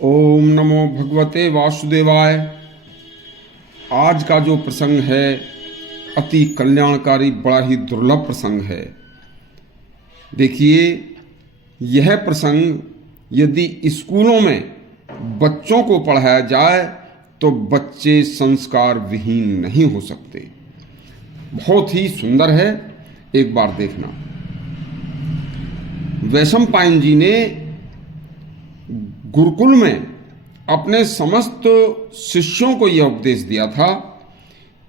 ओम नमो भगवते वासुदेवाय। आज का जो प्रसंग है अति कल्याणकारी, बड़ा ही दुर्लभ प्रसंग है। देखिए, यह प्रसंग यदि स्कूलों में बच्चों को पढ़ाया जाए तो बच्चे संस्कार विहीन नहीं हो सकते। बहुत ही सुंदर है, एक बार देखना। वैशंपायन जी ने गुरुकुल में अपने समस्त शिष्यों को यह उपदेश दिया था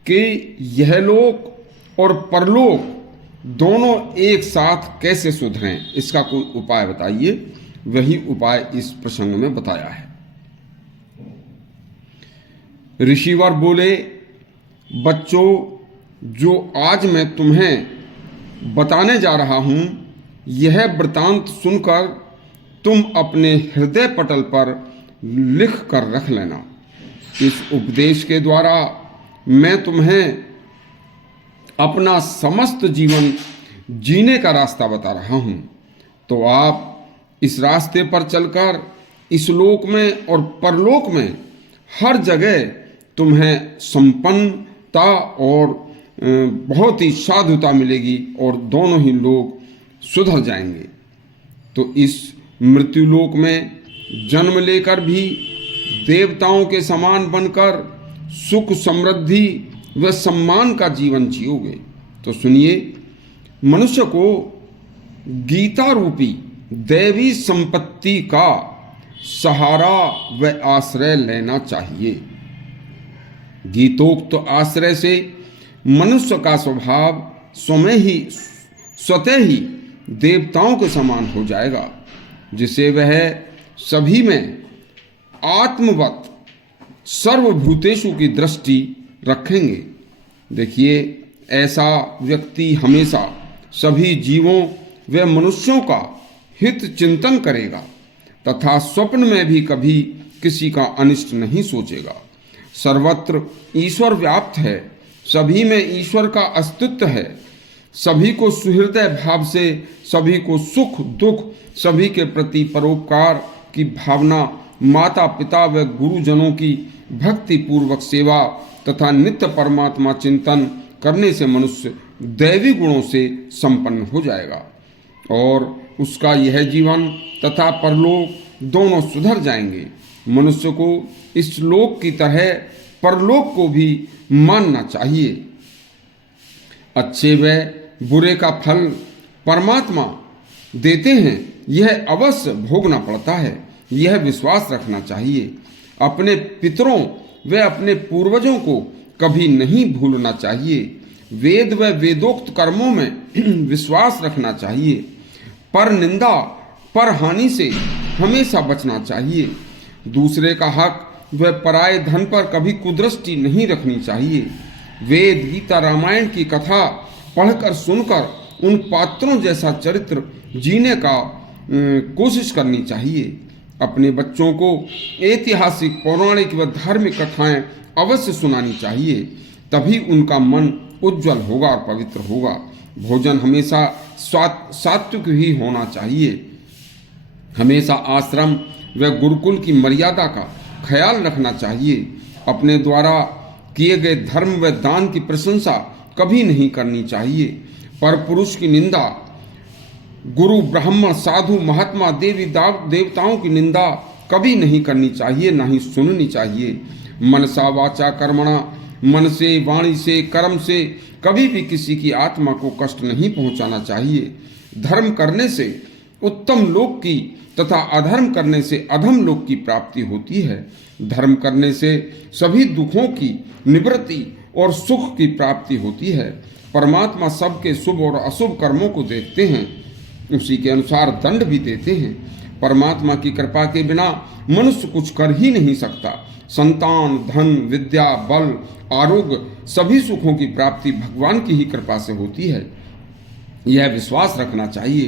कि यह लोक और परलोक दोनों एक साथ कैसे सुधरें, इसका कोई उपाय बताइए। वही उपाय इस प्रसंग में बताया है। ऋषिवर बोले, बच्चों, जो आज मैं तुम्हें बताने जा रहा हूं, यह वृतांत सुनकर तुम अपने हृदय पटल पर लिख कर रख लेना। इस उपदेश के द्वारा मैं तुम्हें अपना समस्त जीवन जीने का रास्ता बता रहा हूं। तो आप इस रास्ते पर चलकर इस लोक में और परलोक में हर जगह तुम्हें संपन्नता और बहुत ही साधुता मिलेगी और दोनों ही लोग सुधर जाएंगे। तो इस मृत्युलोक में जन्म लेकर भी देवताओं के समान बनकर सुख, समृद्धि व सम्मान का जीवन जियोगे। तो सुनिए, मनुष्य को गीता रूपी दैवी संपत्ति का सहारा व आश्रय लेना चाहिए। गीतोक्त आश्रय से मनुष्य का स्वभाव स्वतः ही देवताओं के समान हो जाएगा, जिसे वह सभी में आत्मवत सर्वभूतेषु की दृष्टि रखेंगे। देखिए, ऐसा व्यक्ति हमेशा सभी जीवों व मनुष्यों का हित चिंतन करेगा तथा स्वप्न में भी कभी किसी का अनिष्ट नहीं सोचेगा। सर्वत्र ईश्वर व्याप्त है, सभी में ईश्वर का अस्तित्व है। सभी को सुहृदय भाव से, सभी को सुख दुख, सभी के प्रति परोपकार की भावना, माता पिता व गुरुजनों की भक्ति पूर्वक सेवा तथा नित्य परमात्मा चिंतन करने से मनुष्य दैवी गुणों से संपन्न हो जाएगा और उसका यह जीवन तथा परलोक दोनों सुधर जाएंगे। मनुष्य को इस लोक की तरह परलोक को भी मानना चाहिए। अच्छे व बुरे का फल परमात्मा देते हैं, यह अवश्य भोगना पड़ता है, यह विश्वास रखना चाहिए। अपने पितरों व अपने पूर्वजों को कभी नहीं भूलना चाहिए। वेद व वेदोक्त कर्मों में विश्वास रखना चाहिए। पर निंदा, पर हानि से हमेशा बचना चाहिए। दूसरे का हक व पराये धन पर कभी कुदृष्टि नहीं रखनी चाहिए। वेद, गीता, रामायण की कथा पढ़कर सुनकर उन पात्रों जैसा चरित्र जीने का कोशिश करनी चाहिए। अपने बच्चों को ऐतिहासिक, पौराणिक व धार्मिक कथाएं अवश्य सुनानी चाहिए, तभी उनका मन उज्जवल होगा और पवित्र होगा। भोजन हमेशा सात्विक ही होना चाहिए। हमेशा आश्रम व गुरुकुल की मर्यादा का ख्याल रखना चाहिए। अपने द्वारा किए गए धर्म व दान की प्रशंसा कभी नहीं करनी चाहिए। पर पुरुष की निंदा, गुरु, ब्राह्मण, साधु, महात्मा, देवताओं की निंदा कभी नहीं करनी चाहिए, ना ही सुननी चाहिए। मनसा वाचा कर्मणा, मन से, वाणी से, कर्म से कभी भी किसी की आत्मा को कष्ट नहीं पहुंचाना चाहिए। धर्म करने से उत्तम लोक की तथा अधर्म करने से अधम लोक की प्राप्ति होती है। धर्म करने से सभी दुखों की निवृत्ति और सुख की प्राप्ति होती है। परमात्मा सबके शुभ और अशुभ कर्मों को देखते हैं, उसी के अनुसार दंड भी देते हैं। परमात्मा की कृपा के बिना मनुष्य कुछ कर ही नहीं सकता। संतान, धन, विद्या, बल, आरोग्य, सभी सुखों की प्राप्ति भगवान की ही कृपा से होती है, यह विश्वास रखना चाहिए।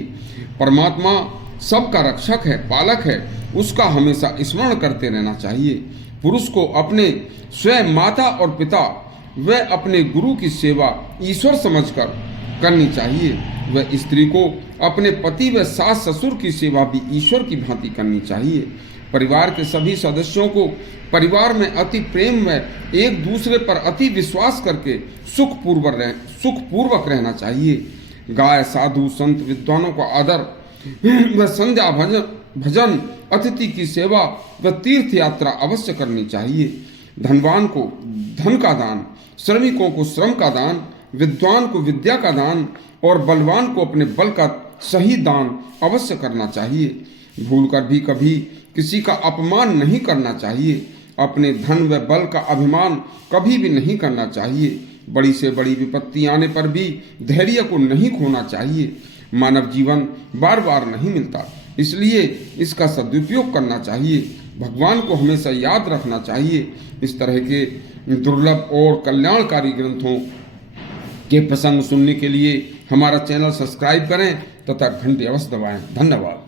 परमात्मा सबका रक्षक है, पालक है, उसका हमेशा स्मरण करते रहना चाहिए। पुरुष को अपने स्वयं माता और पिता व अपने गुरु की सेवा ईश्वर समझकर करनी चाहिए। वह स्त्री को अपने पति व सास ससुर की सेवा भी ईश्वर की भांति करनी चाहिए। परिवार के सभी सदस्यों को परिवार में अति प्रेम में एक दूसरे पर अति विश्वास करके सुखपूर्वक रहना चाहिए। गाय, साधु, संत, विद्वानों का आदर व संध्या भजन, अतिथि की सेवा व तीर्थ यात्रा अवश्य करनी चाहिए। धनवान को धन का दान, श्रमिकों को श्रम का दान, विद्वान को विद्या का दान और बलवान को अपने बल का सही दान अवश्य करना चाहिए। भूलकर भी कभी किसी का अपमान नहीं करना चाहिए। अपने धन व बल का अभिमान कभी भी नहीं करना चाहिए। बड़ी से बड़ी विपत्ति आने पर भी धैर्य को नहीं खोना चाहिए। मानव जीवन बार बार नहीं मिलता, इसलिए इसका सदुपयोग करना चाहिए। भगवान को हमेशा याद रखना चाहिए। इस तरह के दुर्लभ और कल्याणकारी ग्रंथों के प्रसंग सुनने के लिए हमारा चैनल सब्सक्राइब करें तथा घंटी अवश्य दबाएं। धन्यवाद।